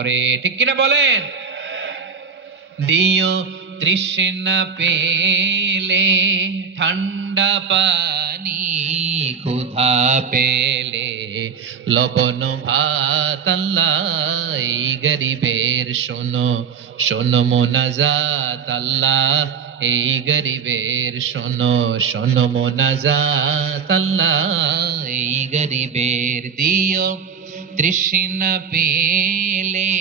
করে, ঠিক কিনা বলেন? দিও তৃষ্ণা পেলে ঠান্ডা পানি, ক্ষুধা পেলে লবণ ভাত, আল্লাহ এই গরিবের শোনো শোনো মোনাজাত, আল্লাহ এই গরিবের শোনো শোনো মোনাজাত, আল্লাহ এই গরিবের। দিও তৃষ্ণা পেলে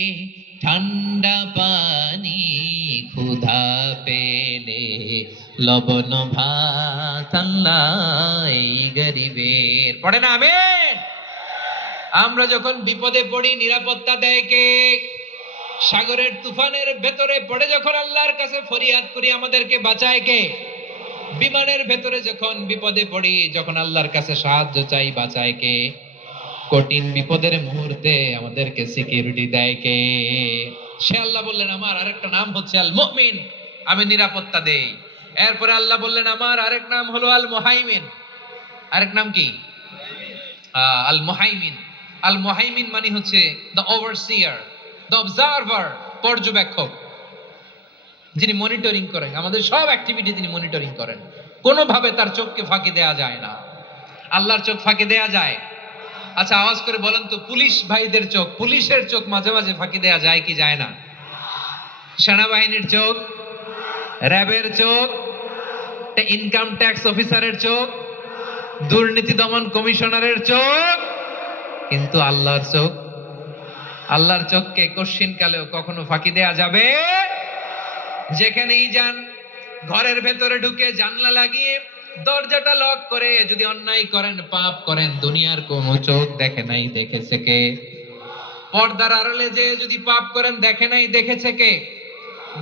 ঠান্ডা পানি, ক্ষুধা পেলে লবণ ভাত, আল্লাহ এই গরিবের। পড়ে না আমিন? আমরা যখন বিপদে পড়ি নিরাপত্তা দেয় কে? সাগরের তুফানের ভেতরে পড়ে যখন আল্লাহর কাছে ফরিয়াদ করি আমাদেরকে বাঁচায় কে? বিমানের ভেতরে যখন বিপদে পড়ি, যখন আল্লাহর কাছে সাহায্য চাই, বাঁচায় কে? কঠিন বিপদের মুহূর্তে আমাদেরকে সিকিউরিটি দেয় কে? সে আল্লাহ বললেন আমার আরেকটা নাম হচ্ছে আল মুমিন, আমি নিরাপত্তা দেই। এরপরে আল্লাহ বললেন আমার আরেক নাম হলো আল মুহাইমিন। আরেক নাম কি? আল মুহাইমিন। আল মুহাইমিন মানে হচ্ছে দ্য ওভারসিয়ার, দ্য অবজারভার, পর্যবেক্ষক, যিনি মনিটরিং করেন আমাদের সব অ্যাক্টিভিটি, তিনি মনিটরিং করেন। কোনোভাবে তার চোখকে ফাঁকি দেয়া যায় না। আল্লাহর চোখ ফাঁকি দেয়া যায়? আচ্ছা আওয়াজ করে বলেন তো, পুলিশ ভাইদের চোখ, পুলিশের চোখ মাঝে মাঝে ফাঁকি দেয়া যায় কি যায় না? সেনাবাহিনীর চোখ, র্যাবের চোখ, ইনকাম ট্যাক্স অফিসারের চোখ, দুর্নীতি দমন কমিশনারের চোখ, কিন্তু আল্লাহর চোখ, আল্লাহর চোখকে কশ্চিন কালেও কখনো ফাঁকি দেয়া যাবে? যেখানেই যান, ঘরের ভেতরে ঢুকে জানলা লাগিয়ে দরজাটা লক করে যদি অন্যায় করেন, পাপ করেন, দুনিয়ার কোন চোখ দেখে নাই, দেখেছে কে? পর্দার আড়ালে যে যদি পাপ করেন, দেখে নাই, দেখেছে কে?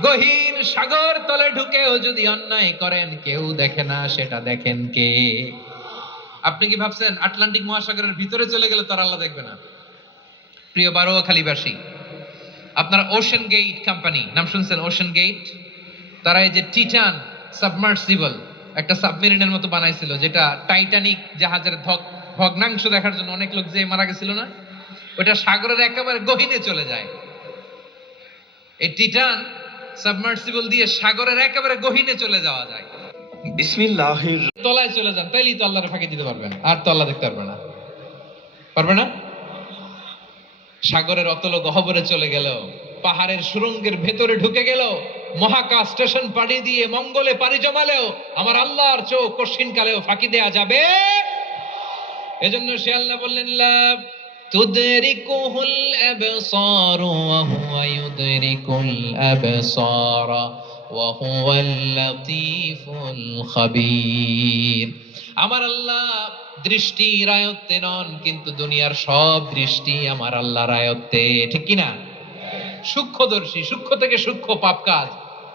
গহীন সাগর তলে ঢুকেও যদি অন্যায় করেন, কেউ দেখে না, সেটা দেখেন কে? আপনি কি ভাবছেন আটলান্টিক মহাসাগরের ভিতরে চলে গেলে তার আল্লাহ দেখবে না? প্রিয় বারোয়াখালীবাসী, আপনারা ওশেন গেট কোম্পানি নাম শুনছেন? ওশেন গেট, তারা এই যে টিটান সাবমার্সিবল একটা সাবমেরিনের মতো বানাইছিল, যেটা টাইটানিক জাহাজের ভগ্নাংশ দেখার জন্য অনেক লোক যে মারা গেছিল না, ওটা সাগরের একেবারে গহীনে চলে যায়। এই টিটান সাবমার্সিবল দিয়ে সাগরের একেবারে গহীনে চলে যাওয়া যায়। বিসমিল্লাহির তলায় চলে যান, তাইলেই তো আল্লাহর ফাঁকি দিতে পারবেন, আর তো আল্লাহ দেখতে পারবে না। পারবে না? সাগরের অতল গহ্বরে চলে গেল, পাহাড়ের সুরঙ্গের ভেতরে ঢুকে গেল, মহাকাশ স্টেশন পাড়ি দিয়ে মঙ্গলে পাড়ি জমালেও আমার আল্লাহর চোখ কঠিন কালেও ফাঁকি দেয়া যাবে? এজন্য সে আল্লাহ বললেন লা তুদরিকুহুল আবসার ওয়া হুয়া ইউদরিকুল আবসার ওয়া হুয়াল লাতীফুল খাবীর। আমার আল্লাহ দৃষ্টির আয়ত্তে নন, কিন্তু দুনিয়ার সব দৃষ্টি আমার আল্লাহর আয়ত্তে, ঠিক কিনা? সূক্ষ্মদর্শী, সূক্ষ্ম থেকে সূক্ষ্ম পাপ কাজ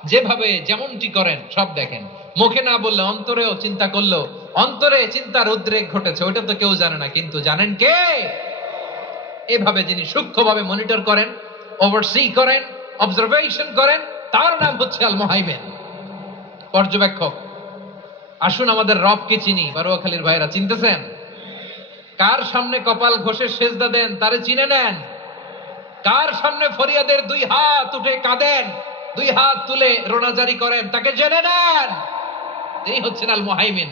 যেভাবে যেমনটি করেন সব দেখেন। মুখে না বললে অন্তরেও চিন্তা করলো, অন্তরে চিন্তার উদ্রেক ঘটেছে, ওইটা তো কেউ জানে না, কিন্তু জানেন কে? এভাবে যিনি সূক্ষ্মভাবে মনিটর করেন, ওভারসি করেন, অবজারভেশন করেন, তার নাম হচ্ছে আল মুহাইমিন, পর্যবেক্ষক। আসুন আমাদের রবকে চিনি। বারোয়াখালীর ভাইরা চিনতেছেন? কার সামনে কপাল ঘষে সেজদা দেন তারে চিনে নেন। কার সামনে ফরিয়াদের দুই হাত উঠে কাঁদেন, দুই হাত তুলে রোনাজারি করেন, তাকে জেনে নেন। এই হচ্ছেন আল মুহাইমিন,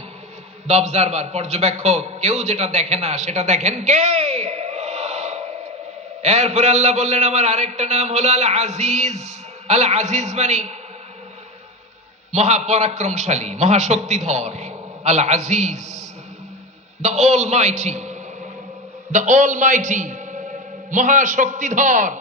দ্য অবজারভার, পর্যবেক্ষক। কেউ যেটা দেখে না সেটা দেখেন কে? এরপরে আল্লাহ বললেন আমার আরেকটা নাম হলো আল আজিজ। আল আজিজ মানে মহাপরাক্রমশালী, মহাশক্তিধর। Al Aziz, the almighty, the almighty, মহাশক্তিধর।